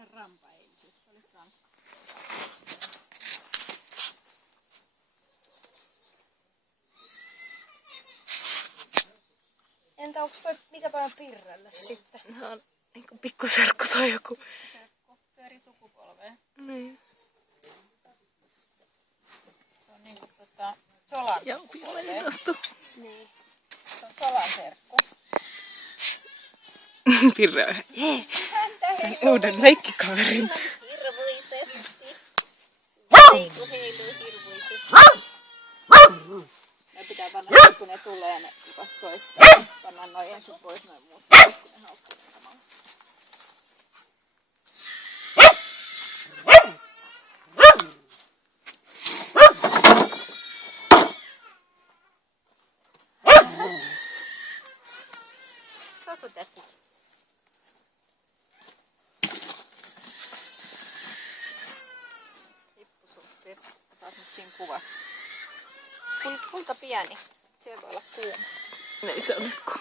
ihan rampa eilisestä. Olis rankka. Entä onks toi, mikä toi on Pirrelle sitten? No on niinku pikkuserkku tai joku. Serkku. Se on eri sukupolvea. Niin. Se on niinku Solan Joo, Pirre innostu. Niin. Se on Solan serkku. Pirre on jee. Häntä Sain uuden leikkikaverin. hirvuisesti. Heiluu hirvuisesti. Ja pitää panna, kun ne tulee, ne vasta soittaa. Panna noin ensin pois noin muut, kun ne haukkuu samalla. Sasutäti. Hippusumppi. Taas nyt siinä kuvassa. Kuinka pieni? Siellä voi olla kuuma. Ei se on nyt kun